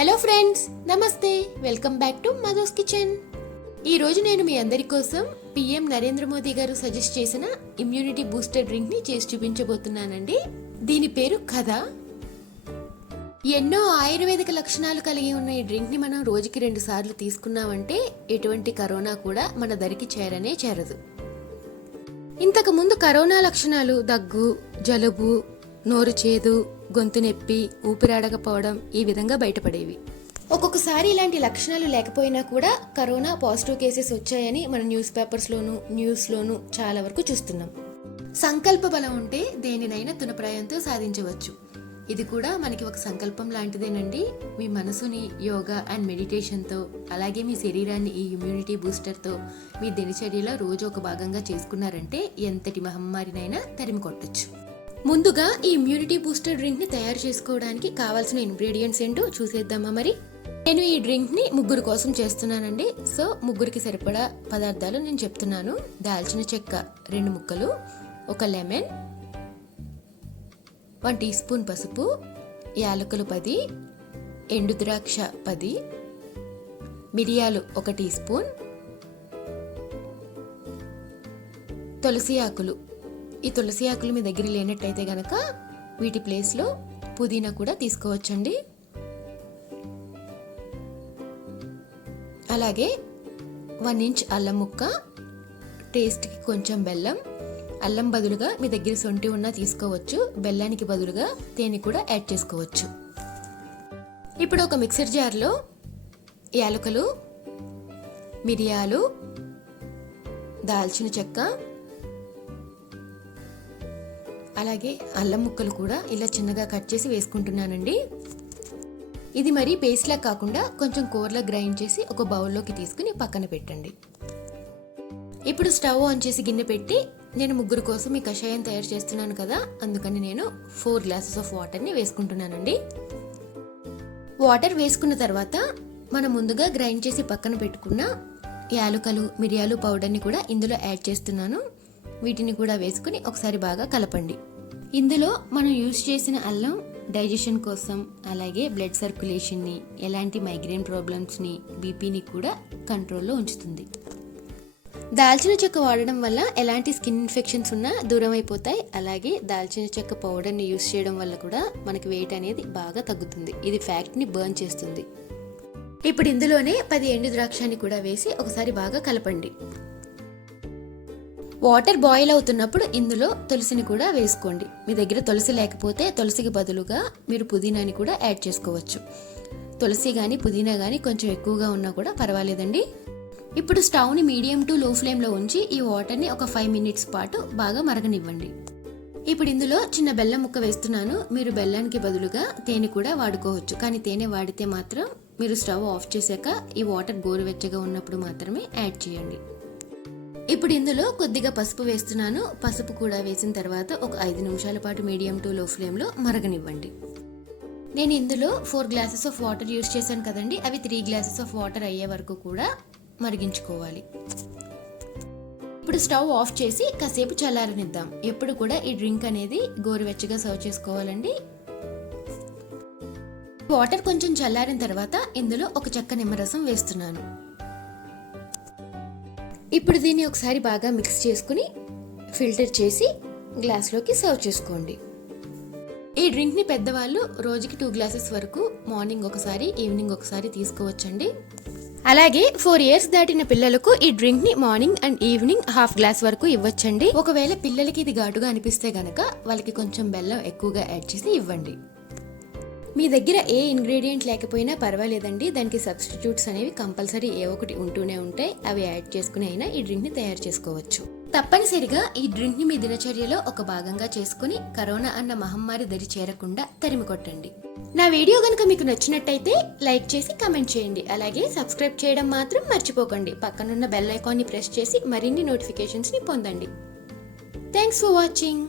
Hello friends, నమస్తే. Welcome back to Madhu's kitchen. ఈరోజు నేను మీ అందరి కోసం పిఎం నరేంద్ర మోదీ గారు సజెస్ట్ చేసిన ఇమ్యూనిటీ బూస్టర్ డ్రింక్ని చేసి చూపించబోతున్నానండి. దీని పేరు కథ. ఎన్నో ఆయుర్వేదిక లక్షణాలు కలిగి ఉన్న ఈ డ్రింక్ని మనం రోజుకి 2 సార్లు తీసుకున్నామంటే ఎటువంటి కరోనా కూడా మన దరికి చేరనే చేరదు. ఇంతకు ముందు కరోనా లక్షణాలు దగ్గు, జలుబు, నోరు చేదు, గొంతు నొప్పి, ఊపిరాడకపోవడం ఈ విధంగా బయటపడేవి. ఒక్కొక్కసారి ఇలాంటి లక్షణాలు లేకపోయినా కూడా కరోనా పాజిటివ్ కేసెస్ వచ్చాయని మన న్యూస్ పేపర్స్లోను న్యూస్లోను చాలా వరకు చూస్తున్నాం. సంకల్ప బలం ఉంటే దేనినైనా తునప్రాయంతో సాధించవచ్చు. ఇది కూడా మనకి ఒక సంకల్పం లాంటిదేనండి. మీ మనసుని యోగా అండ్ మెడిటేషన్తో, అలాగే మీ శరీరాన్ని ఈ ఇమ్యూనిటీ బూస్టర్తో మీ దినచర్యలో రోజు ఒక భాగంగా చేసుకున్నారంటే ఎంతటి మహమ్మారినైనా తరిమి కొట్టచ్చు. ముందుగా ఈ ఇమ్యూనిటీ బూస్టర్ డ్రింక్ని తయారు చేసుకోవడానికి కావాల్సిన ఇంగ్రీడియంట్స్ ఏంటో చూసేద్దామా మరి. నేను ఈ డ్రింక్ని 3 కోసం చేస్తున్నానండి. సో 3కి సరిపడా పదార్థాలు నేను చెప్తున్నాను. దాల్చిన చెక్క 2 ముక్కలు, 1 లెమన్, 1 టీ స్పూన్ పసుపు, యాలకులు 10, ఎండు ద్రాక్ష 10, మిరియాలు 1 టీ స్పూన్, తులసి ఆకులు. ఈ తులసి ఆకులు మీ దగ్గర లేనట్టయితే గనక వీటి ప్లేస్లో పుదీనా కూడా తీసుకోవచ్చండి. అలాగే 1 ఇంచ్ అల్లం ముక్క, టేస్ట్కి కొంచెం బెల్లం. అల్లం బదులుగా మీ దగ్గర సొంటి ఉన్నా తీసుకోవచ్చు. బెల్లానికి బదులుగా తేనె కూడా యాడ్ చేసుకోవచ్చు. ఇప్పుడు ఒక మిక్సర్ జార్లో యాలకులు, మిరియాలు, దాల్చిన చెక్క, అలాగే అల్లం ముక్కలు కూడా ఇలా చిన్నగా కట్ చేసి వేసుకుంటున్నానండి. ఇది మరి పేస్ట్లా కాకుండా కొంచెం కూరలా గ్రైండ్ చేసి ఒక బౌల్లోకి తీసుకుని పక్కన పెట్టండి. ఇప్పుడు స్టవ్ ఆన్ చేసి గిన్నె పెట్టి నేను 3 కోసం ఈ కషాయం తయారు చేస్తున్నాను కదా, అందుకని నేను 4 గ్లాసెస్ ఆఫ్ వాటర్ని వేసుకుంటున్నానండి. వాటర్ వేసుకున్న తర్వాత మనం ముందుగా గ్రైండ్ చేసి పక్కన పెట్టుకున్న యాలకులు, మిరియాలు పౌడర్ని కూడా ఇందులో యాడ్ చేస్తున్నాను. వీటిని కూడా వేసుకుని ఒకసారి బాగా కలపండి. ఇందులో మనం యూజ్ చేసిన అల్లం డైజెషన్ కోసం, అలాగే బ్లడ్ సర్క్యులేషన్ని, ఎలాంటి మైగ్రేన్ ప్రాబ్లమ్స్ని, బీపీని కూడా కంట్రోల్లో ఉంచుతుంది. దాల్చిన చెక్క వాడడం వల్ల ఎలాంటి స్కిన్ ఇన్ఫెక్షన్స్ ఉన్నా దూరం అయిపోతాయి. అలాగే దాల్చిన చెక్క పౌడర్ని యూజ్ చేయడం వల్ల కూడా మనకి వెయిట్ అనేది బాగా తగ్గుతుంది. ఇది ఫ్యాట్ని బర్న్ చేస్తుంది. ఇప్పుడు ఇందులోనే 10 ఎండు ద్రాక్షాన్ని కూడా వేసి ఒకసారి బాగా కలపండి. వాటర్ బాయిల్ అవుతున్నప్పుడు ఇందులో తులసిని కూడా వేసుకోండి. మీ దగ్గర తులసి లేకపోతే తులసికి బదులుగా మీరు పుదీనాని కూడా యాడ్ చేసుకోవచ్చు. తులసి కానీ పుదీనా కానీ కొంచెం ఎక్కువగా ఉన్నా కూడా పర్వాలేదండి. ఇప్పుడు స్టవ్ని మీడియం టు లో ఫ్లేమ్లో ఉంచి ఈ వాటర్ని ఒక 5 మినిట్స్ పాటు బాగా మరగనివ్వండి. ఇప్పుడు ఇందులో చిన్న బెల్లం ముక్క వేస్తున్నాను. మీరు బెల్లానికి బదులుగా తేనె కూడా వాడుకోవచ్చు. కానీ తేనె వాడితే మాత్రం మీరు స్టవ్ ఆఫ్ చేశాక ఈ వాటర్ గోరువెచ్చగా ఉన్నప్పుడు మాత్రమే యాడ్ చేయండి. ఇప్పుడు ఇందులో కొద్దిగా పసుపు వేస్తున్నాను. పసుపు కూడా వేసిన తర్వాత ఒక 5 నిమిషాల పాటు మీడియం టు లో ఫ్లేమ్లో మరగనివ్వండి. నేను ఇందులో 4 గ్లాసెస్ ఆఫ్ వాటర్ యూజ్ చేశాను కదండి, అవి 3 గ్లాసెస్ ఆఫ్ వాటర్ అయ్యే వరకు కూడా మరిగించుకోవాలి. ఇప్పుడు స్టవ్ ఆఫ్ చేసి కాసేపు చల్లారనిద్దాం. ఎప్పుడు కూడా ఈ డ్రింక్ అనేది గోరువెచ్చగా సర్వ్ చేసుకోవాలండి. వాటర్ కొంచెం చల్లారిన తర్వాత ఇందులో ఒక చెక్క నిమ్మరసం వేస్తున్నాను. ఇప్పుడు దీన్ని ఒకసారి బాగా మిక్స్ చేసుకుని ఫిల్టర్ చేసి గ్లాస్లోకి సర్వ్ చేసుకోండి. ఈ డ్రింక్ని పెద్దవాళ్ళు రోజుకి 2 గ్లాసెస్ వరకు మార్నింగ్ ఒకసారి, ఈవినింగ్ ఒకసారి తీసుకోవచ్చండి. అలాగే 4 ఇయర్స్ దాటిన పిల్లలకు ఈ డ్రింక్ని మార్నింగ్ అండ్ ఈవినింగ్ 1/2 గ్లాస్ వరకు ఇవ్వచ్చండి. ఒకవేళ పిల్లలకి ఇది ఘాటుగా అనిపిస్తే గనక వాళ్ళకి కొంచెం బెల్లం ఎక్కువగా యాడ్ చేసి ఇవ్వండి. మీ దగ్గర ఏ ఇంగ్రీడియంట్ లేకపోయినా పర్వాలేదండి. దానికి సబ్స్టిట్యూట్స్ అనేవి కంపల్సరీ ఏ ఒకటి ఉంటూనే ఉంటాయి. అవి యాడ్ చేసుకుని అయినా ఈ డ్రింక్ని తయారు చేసుకోవచ్చు. తప్పనిసరిగా ఈ డ్రింక్ని మీ దినచర్యలో ఒక భాగంగా చేసుకుని కరోనా అన్న మహమ్మారి దరి చేరకుండా తరిమి కొట్టండి. నా వీడియో కనుక మీకు నచ్చినట్టయితే లైక్ చేసి కమెంట్ చేయండి. అలాగే సబ్స్క్రైబ్ చేయడం మాత్రం మర్చిపోకండి. పక్కనున్న బెల్ ఐకాన్ని ప్రెస్ చేసి మరిన్ని నోటిఫికేషన్స్ని పొందండి. Thanks for watching.